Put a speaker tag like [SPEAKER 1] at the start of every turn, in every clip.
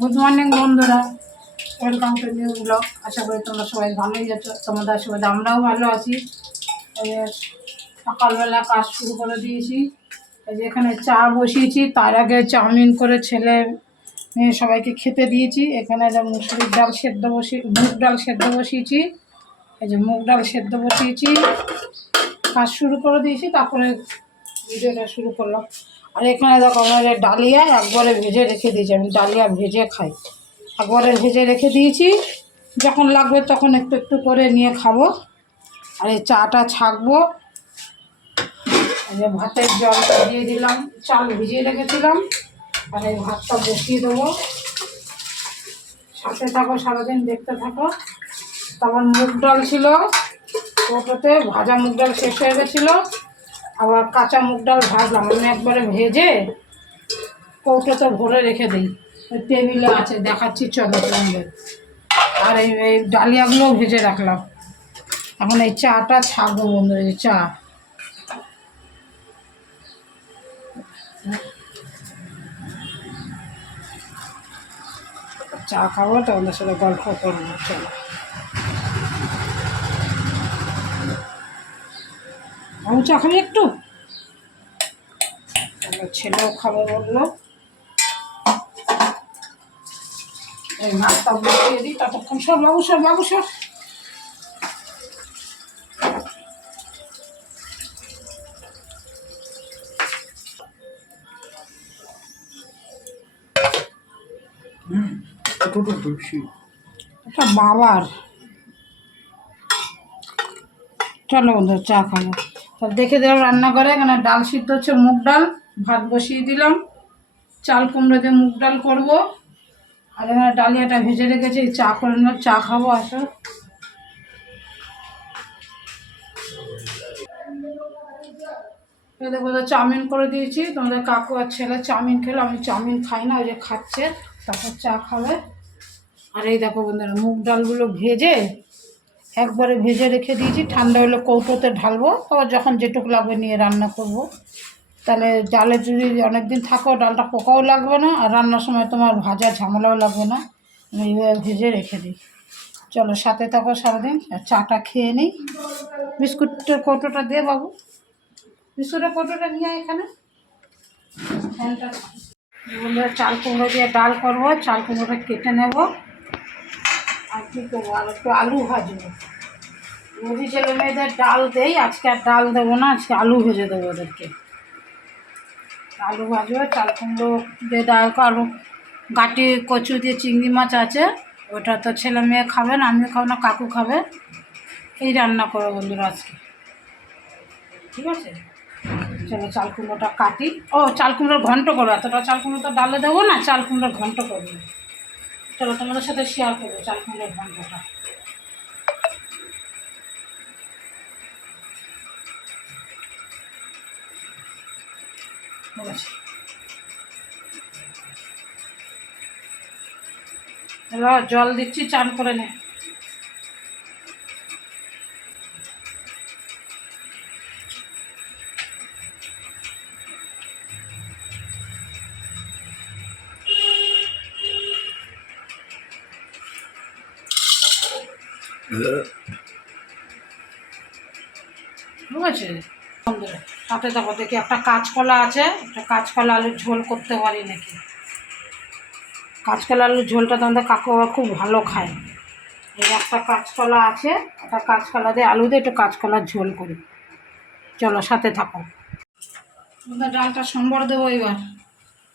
[SPEAKER 1] Good morning বন্ধুরা। Welcome to new blog আশা করি তোমরা সবাই ভালোই আছো। তোমাদের আশীর্বাদে আমরাও ভালো আছি। সকালবেলা কাজ শুরু করে দিয়েছি। এখানে চা বসিয়েছি। তার আগে চাউমিন করে ছেলে সবাইকে খেতে দিয়েছি। এখানে যে মুসুরির ডাল সেদ্ধ বসিয়ে মুগ ডাল সেদ্ধ বসিয়েছি। এই যে মুগ ডাল সেদ্ধ বসিয়েছি। কাজ শুরু করে দিয়েছি। তারপরে ভিডিওটা শুরু করলাম। আর এখানে দেখো আমাদের ডালিয়া একবারে ভেজে রেখে দিয়েছি। আমি ডালিয়া ভেজে খাই। একবারে ভেজে রেখে দিয়েছি। যখন লাগবে তখন একটু একটু করে নিয়ে খাব। আর এই চাটা ছাকবো। যে ভাতের জলটা দিয়ে দিলাম। চাল ভিজিয়ে রেখেছিলাম। আর এই ভাতটা বসিয়ে দেবো। সাথে থাকো, সারাদিন দেখতে থাকো। তারপর মুগ ডাল ছিল। ওটাতে ভাজা মুগ ডাল শেষ হয়ে গেছিল। আবার কাঁচা মুগ ডাল ভাজলাম, আমি একবারে ভেজে কৌটোতে ভরে রেখে দিই। ওই টেবিলে আছে, দেখাচ্ছি, চলো তোমাদের। আর এই এই ডালিয়াগুলো ভেজে রাখলাম। এখন এই চাটা ছাগো বন্ধু এই চা। চা খাব, তোমাদের সাথে গল্প করব, চলো। আমি চা খাবি একটু? ছেলেও খাবে বলল। এই ভাতটা বসিয়ে দিই, ততক্ষণ সব বাবু সব বাবু সব
[SPEAKER 2] কতটা বেশি
[SPEAKER 1] এটা বাবার। চলো বন্ধু চা খাব। তা দেখে দিলাম রান্না করে এখানে ডাল সিদ্ধ হচ্ছে মুগ ডাল, ভাত বসিয়ে দিলাম। চাল কুমড়ো দিয়ে মুগ ডাল করব। আর এখানে ডালিয়াটা ভেজে রেখেছি, চা করে নেব, চা খাব আসো দেখো, তো চাউমিন করে দিয়েছি। তোমাদের কাকু আর ছেলে চাউমিন খেলো, আমি চাউমিন খাই না, ওই যে খাচ্ছে, তারপর চা খাবে। আর এই দেখো বন্ধুরা, মুগ ডালগুলো ভেজে একবারে ভেজে রেখে দিয়েছি। ঠান্ডা হলে কৌটোতে ঢালবো। আবার যখন যেটুকু লাগবে নিয়ে রান্না করব। তাহলে ডালে যদি অনেক দিন থাকো, ডালটা পোকাও লাগবে না। আর রান্নার সময় তোমার ভাজা ঝামেলাও লাগবে না। আমি এইভাবে ভেজে রেখে দিই। চলো, সাথে থাকো সারাদিন। আর চাটা খেয়ে নিই। বিস্কুটের কৌটোটা দে বাবু। বিস্কুটের কৌটোটা নিয়ে এখানে। চাল কুমড়ো দিয়ে ডাল করব। চাল কুমড়োটা কেটে নেব। আর কী করব? আর একটু আলু ভাজবো রোজি ছেলে মেয়েদের ডাল দেই, আজকে আর ডাল দেবো না, আজকে আলু ভেজে দেবো ওদেরকে। আলু ভাজবো, চাল কুমড়ো দিয়ে ডাল আলু গাটি কচু দিয়ে চিংড়ি মাছ আছে, ওটা তো ছেলে মেয়ে খাবে না, আমিও খাব না, কাকু খাবে। এই রান্না করো বন্ধুরা আজকে। ঠিক আছে? চলো চাল কুমড়োটা কাটি। ও, চাল কুমড়োর ঘন্ট করো, এতটা চাল কুমড়ো তো ডালে দেবো না, চাল কুমড়োর ঘন্ট করব। চলো তোমাদের সাথে শেয়ার করব চাল কুমড়োর জল দিচ্ছি চান করে নে। ঠিক আছে? সাথে দেখো, দেখি একটা কাঁচকলা আছে। একটা কাঁচকলা আলুর ঝোল করতে পারি নাকি? কাঁচকলা আলুর ঝোলটা তোমাদের কাকু খুব ভালো খায়। এই একটা কাঁচকলা আছে, একটা কাঁচকলা দিয়ে আলু দিয়ে একটু কাঁচকলার ঝোল করি। চলো, সাথে থাকো। ডালটা সম্বর দেবো এবার।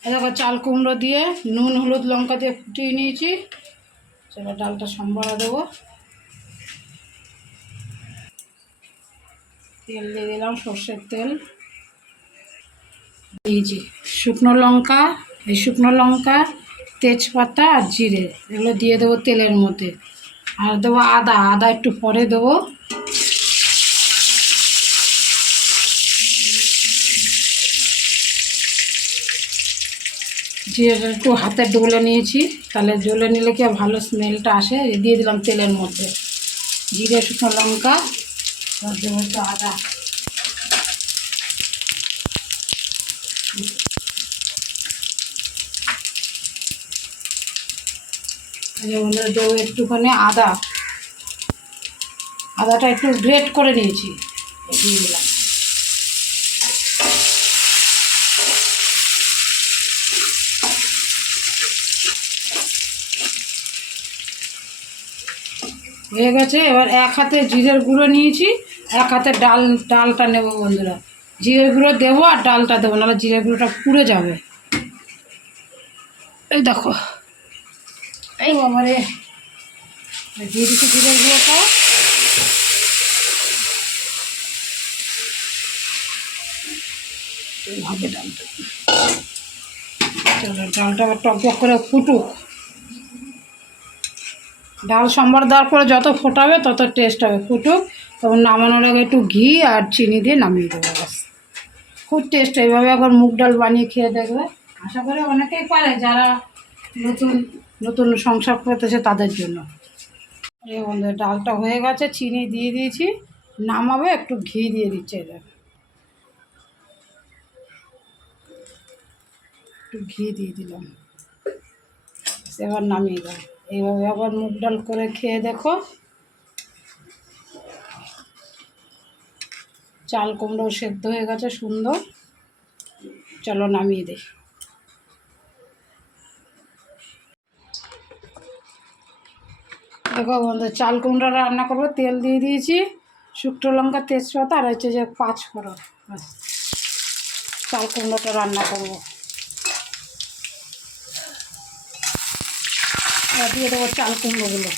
[SPEAKER 1] দেখো, চাল কুমড়ো দিয়ে, নুন, হলুদ, লঙ্কা দিয়ে ফুটিয়ে নিয়েছি। চলো, ডালটা সম্বর দেবো। তেল দিয়ে দিলাম সর্ষের তেল। দিয়েছি শুকনো লঙ্কা, এই শুকনো লঙ্কা, তেজপাতা আর জিরে, এগুলো দিয়ে দেবো তেলের মধ্যে। আর দেবো আদা আদা একটু পরে দেবো। জিরেটা একটু হাতে ডলে নিয়েছি, তাহলে ডলে নিলে কি ভালো স্মেলটা আসে? এই দিয়ে দিলাম তেলের মধ্যে। জিরে, শুকনো লঙ্কা দেবো একটু আদা একটুখানি আদা। আদাটা একটু গ্রেট করে নিয়েছি। দিয়ে দিলাম হয়ে গেছে। এবার এক হাতে জিরের গুঁড়ো নিয়েছি, এক হাতে ডাল, ডালটা নেব বন্ধুরা। জিরের গুঁড়ো দেবো আর ডালটা দেবো, নাহলে জিরের গুঁড়োটা পুড়ে যাবে। এই দেখো। এই বাবারে। দিয়ে দিচ্ছি জিরের গুঁড়োটা এইভাবে ডালটা। ডালটা আবার টক টক করে ফুটুক। ডাল সম্বার দেওয়ার পরে যত ফোটাবে তত টেস্ট হবে, ফুটুক। তখন নামানোর আগে একটু ঘি আর চিনি দিয়ে নামিয়ে দেবো ব্যাস। খুব টেস্ট এইভাবে একবার মুগ ডাল বানিয়ে খেয়ে দেখবে। আশা করি অনেকেই পারে যারা নতুন নতুন সংসার করতেছে তাদের জন্য। এই বন্ধু ডালটা হয়ে গেছে, চিনি দিয়ে দিয়েছি। নামাবে, একটু ঘি দিয়ে দিচ্ছে এদের। একটু ঘি দিয়ে দিলাম। এবার নামিয়ে দাও এইভাবে আবার মুগ ডাল করে খেয়ে দেখো। চাল কুমড়ো সেদ্ধ হয়ে গেছে, সুন্দর। চলো নামিয়ে দিই। দেখো বন্ধু চাল কুমড়ো রান্না করব, তেল দিয়ে দিয়েছি, শুকনো লঙ্কা, তেজপাতা, আর হচ্ছে যে পাঁচ ফোড়ন। চাল কুমড়োটা রান্না করব। এবার দিয়ে দেবো চাল কুমড়োগুলো।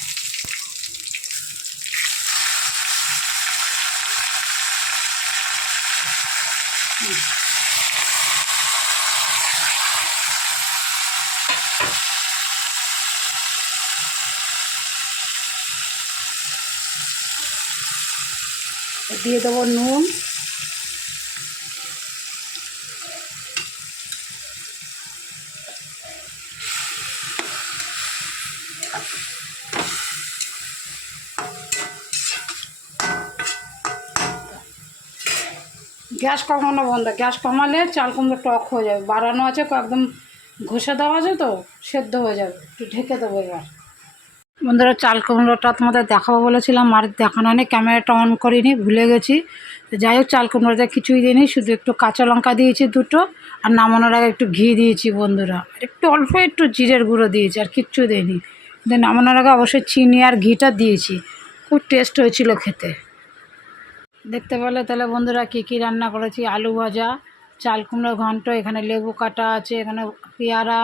[SPEAKER 1] দিয়ে দেবো নুন। গ্যাস কমানো বন্ধ। গ্যাস কমালে চাল কুমড়ো টক হয়ে যাবে। বাড়ানো আছে একদম ঘষে দেওয়া আছে তো, সেদ্ধ হয়ে যাবে। একটু ঢেকে দেবো এবার। বন্ধুরা, চাল কুমড়োটা তোমাদের দেখাবো বলেছিলাম, আর দেখানো নেই, ক্যামেরাটা অন করিনি, ভুলে গেছি। তো যাই হোক, চাল কুমড়োটা কিছুই দিইনি, শুধু একটু কাঁচা লঙ্কা দিয়েছি দুটো, আর নামানোর আগে একটু ঘি দিয়েছি বন্ধুরা। একটু অল্প একটু জিরের গুঁড়ো দিয়েছি, আর কিচ্ছু দিইনি। কিন্তু নামানোর আগে অবশ্যই চিনি আর ঘিটা দিয়েছি। খুব টেস্ট হয়েছিল খেতে। দেখতে পেলে তাহলে বন্ধুরা কী কী রান্না করেছি? আলু ভাজা, চাল কুমড়ো ঘন্ট, এখানে লেবু কাটা আছে, এখানে পেয়ারা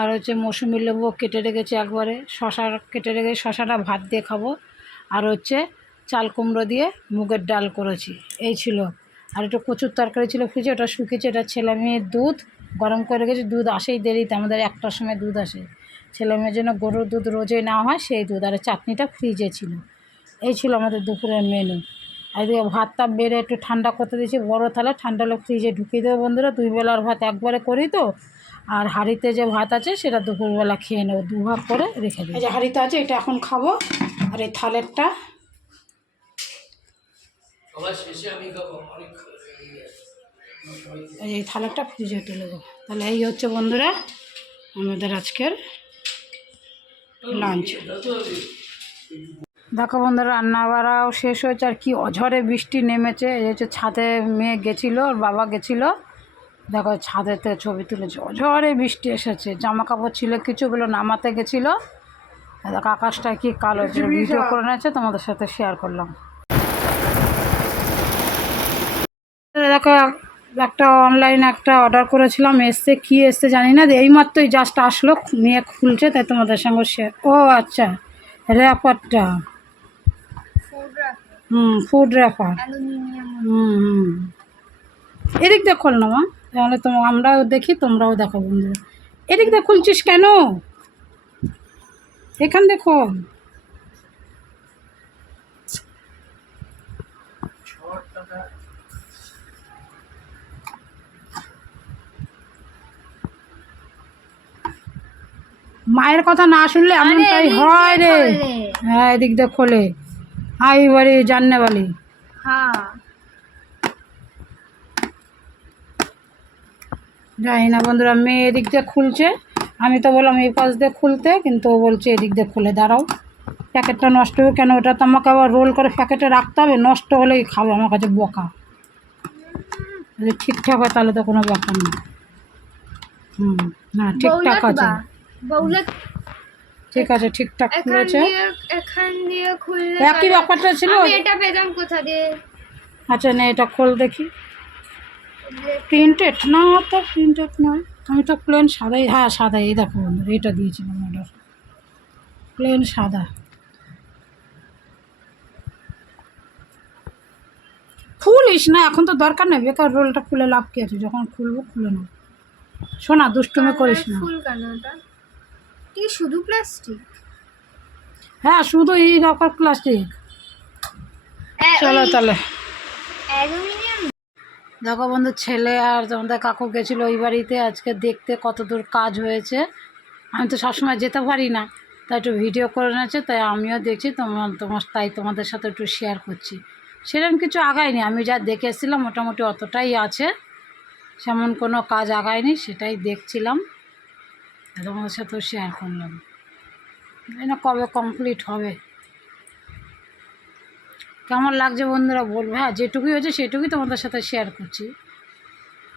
[SPEAKER 1] আর হচ্ছে মৌসুমি লেবু কেটে রেখেছি একবারে। শশা কেটে রেখে শশাটা ভাত দিয়ে খাব। আর হচ্ছে চাল কুমড়ো দিয়ে মুগের ডাল করেছি। এই ছিল। আর একটু কচুর তরকারি ছিল ফ্রিজে, ওটা শুকিয়েছে, এটা ছেলে মেয়ের দুধ। গরম করে রেখেছি, দুধ আসেই দেরিতে, আমাদের একটার সময় দুধ আসে। ছেলে মেয়ের জন্য গরুর দুধ রোজই নেওয়া হয় সেই দুধ। আর চাটনিটা ফ্রিজে ছিল। এই ছিল আমাদের দুপুরের মেনু আর এদিকে ভাতটা বেড়ে একটু ঠান্ডা করতে দিয়েছি বড়ো থালা ঠান্ডা হলে ফ্রিজে ঢুকিয়ে দেবো বন্ধুরা। দুই বেলার ভাত একবারে করি তো। আর হাঁড়িতে যে ভাত আছে সেটা দুপুরবেলা খেয়ে নেব। দু ভাগ করে রেখে দেবো। যে হাঁড়িতে আছে এটা এখন খাব। আর এই থালেরটা এই থালেরটা ফ্রিজে তুলে দেবো। তাহলে এই হচ্ছে বন্ধুরা আমাদের আজকের লাঞ্চ দেখো বন্ধুরা রান্না বাড়াও শেষ হয়েছে আর কি অঝরে বৃষ্টি নেমেছে। এই হচ্ছে ছাদে মেয়ে গেছিল ওর বাবা গেছিল। দেখো ছাদেতে ছবি তুলেছে অঝরে বৃষ্টি এসেছে। জামা কাপড় ছিল কিছুগুলো নামাতে গেছিল। দেখো আকাশটা কি কালো ভিডিও করে নিয়েছে তোমাদের সাথে শেয়ার করলাম। দেখো একটা অনলাইন একটা অর্ডার করেছিলাম, এসছে, কি এসছে জানি না এইমাত্রই জাস্ট আসলো, মেয়ে খুলছে, তাই তোমাদের সঙ্গে শেয়ার ও আচ্ছা র্যাপারটা হুম ফুড র্যাপার হুম হুম। এদিক দিয়ে খোল না মা, তাহলে তো আমরাও দেখি, তোমরাও দেখো বন্ধুরা। এদিক দিয়ে খুলছিস কেন? এখান দেখো মায়ের কথা না শুনলে এমনটাই হয় রে। হ্যাঁ এদিক দিয়ে খোলে। হাই বাড়ি জাননে বালি। জানি না বন্ধুরা মেয়ে এদিক দিয়ে খুলছে। আমি তো বললাম এই পাশ দিয়ে খুলতে কিন্তু ও বলছে এদিক দিয়ে খুলে দাঁড়াও। প্যাকেটটা নষ্ট হবে কেন? ওটা তো আমাকে আবার রোল করে প্যাকেটে রাখতে হবে নষ্ট হলেই খাবে আমার কাছে বকা। যদি ঠিকঠাক হয় তাহলে তো কোনো ব্যাপার না। হুম না ঠিকঠাক আছে।
[SPEAKER 2] বা বৌলাট
[SPEAKER 1] ঠিক আছে ঠিকঠাক খুলেছে
[SPEAKER 2] এখান দিয়ে খুললে
[SPEAKER 1] একই ব্যাপারটা ছিল?
[SPEAKER 2] আমি এটা পেতাম কোথা দিয়ে?
[SPEAKER 1] আচ্ছা নে এটা খোল দেখি। প্রিন্টেড না তো প্রিন্টেড নয়। আমি তো প্লেন সাদাই হ্যাঁ সাদা এই দেখো বন্ধুরা এটা দিয়েছিলাম অর্ডার প্লেন সাদা। খুলিস না এখন তো দরকার নেই বেকার রোলটা খুলে লাভ কি আছে? যখন খুলবো খুলে না শোনা দুষ্টুমি করিস না।
[SPEAKER 2] ফুল কেন ওটা? কি শুধু প্লাস্টিক
[SPEAKER 1] হ্যাঁ শুধু এই রকম প্লাস্টিক চলো তাহলে। দেখো বন্ধু ছেলে আর তোমাদের কাকু গেছিল ওই বাড়িতে। আজকে দেখতে কত দূর কাজ হয়েছে। আমি তো সবসময় যেতে পারি না। তাই একটু ভিডিও করে নিয়েছে তাই আমিও দেখছি তোমার তোমার তাই তোমাদের সাথে একটু শেয়ার করছি। সেরকম কিছু আগায়নি। আমি যা দেখে এসেছিলাম মোটামুটি অতটাই আছে। সেমন কোনো কাজ আগায়নি সেটাই দেখছিলাম। তোমাদের সাথেও শেয়ার করলাম। না কবে কমপ্লিট হবে? কেমন লাগছে বন্ধুরা বলবে? হ্যাঁ যেটুকুই হয়েছে সেটুকুই তোমাদের সাথে শেয়ার করছি।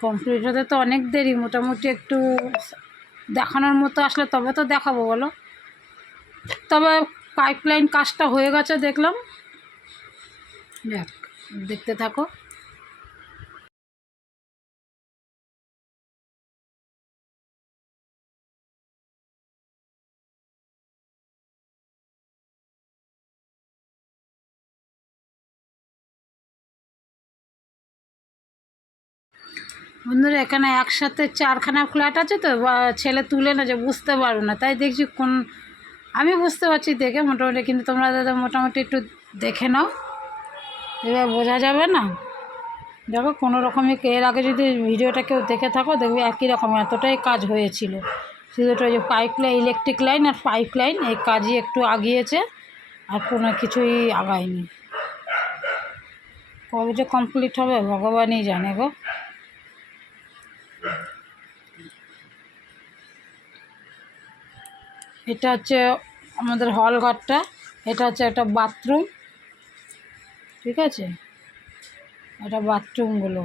[SPEAKER 1] কমপ্লিট হতে তো অনেক দেরি, মোটামুটি একটু দেখানোর মতো আসলে তবে তো দেখাবো, বলো? তবে পাইপলাইন কাজটা হয়ে গেছে, দেখলাম। দেখ, দেখতে থাকো। বন্ধুরা, এখানে একসাথে চারখানা ফ্ল্যাট আছে তো ছেলে তুলে না যে বুঝতে পারব না। তাই দেখছি কোন, আমি বুঝতে পারছি দেখে মোটামুটি, কিন্তু তোমরা দাদা মোটামুটি একটু দেখে নাও। এবার বোঝা যাবে না। দেখো, কোনো রকমই এর আগে যদি ভিডিওটা কেউ দেখে থাকো, দেখবে একই রকম, এতটাই কাজ হয়েছিল। শুধু ওই যে পাইপ লাইন ইলেকট্রিক লাইন আর পাইপ লাইন এই কাজই একটু আগিয়েছে, আর কোনো কিছুই আগায়নি। কবে যে কমপ্লিট হবে, ভগবানই জানে গো। এটা হচ্ছে আমাদের হল ঘরটা। এটা হচ্ছে একটা বাথরুম ঠিক আছে? এটা বাথরুমগুলো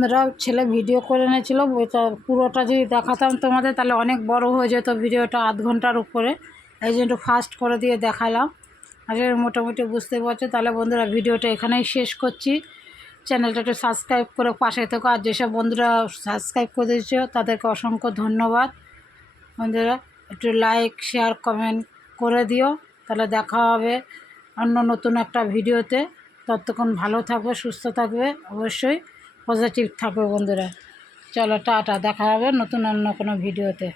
[SPEAKER 1] বন্ধুরা ছেলে ভিডিও করে এনেছিল, ওইটা পুরোটা যদি দেখাতাম তোমাদের, তাহলে অনেক বড় হয়ে যেত ভিডিওটা আধ ঘণ্টার উপরে। এই জন্য ফাস্ট করে দিয়ে দেখালাম। আসলে মোটামুটি বুঝতে পারছ। তাহলে বন্ধুরা ভিডিওটা এখানেই শেষ করছি। চ্যানেলটা একটু সাবস্ক্রাইব করে পাশে থেকো। আর যেসব বন্ধুরা সাবস্ক্রাইব করে দিয়েছ, তাদেরকে অসংখ্য ধন্যবাদ। বন্ধুরা, একটু লাইক শেয়ার কমেন্ট করে দিও। তাহলে দেখা হবে অন্য নতুন একটা ভিডিওতে ততক্ষণ ভালো থাকবে, সুস্থ থাকবে অবশ্যই। পজিটিভ থাকবে বন্ধুরা। চলো টাটা দেখা হবে নতুন অন্য কোনো ভিডিওতে।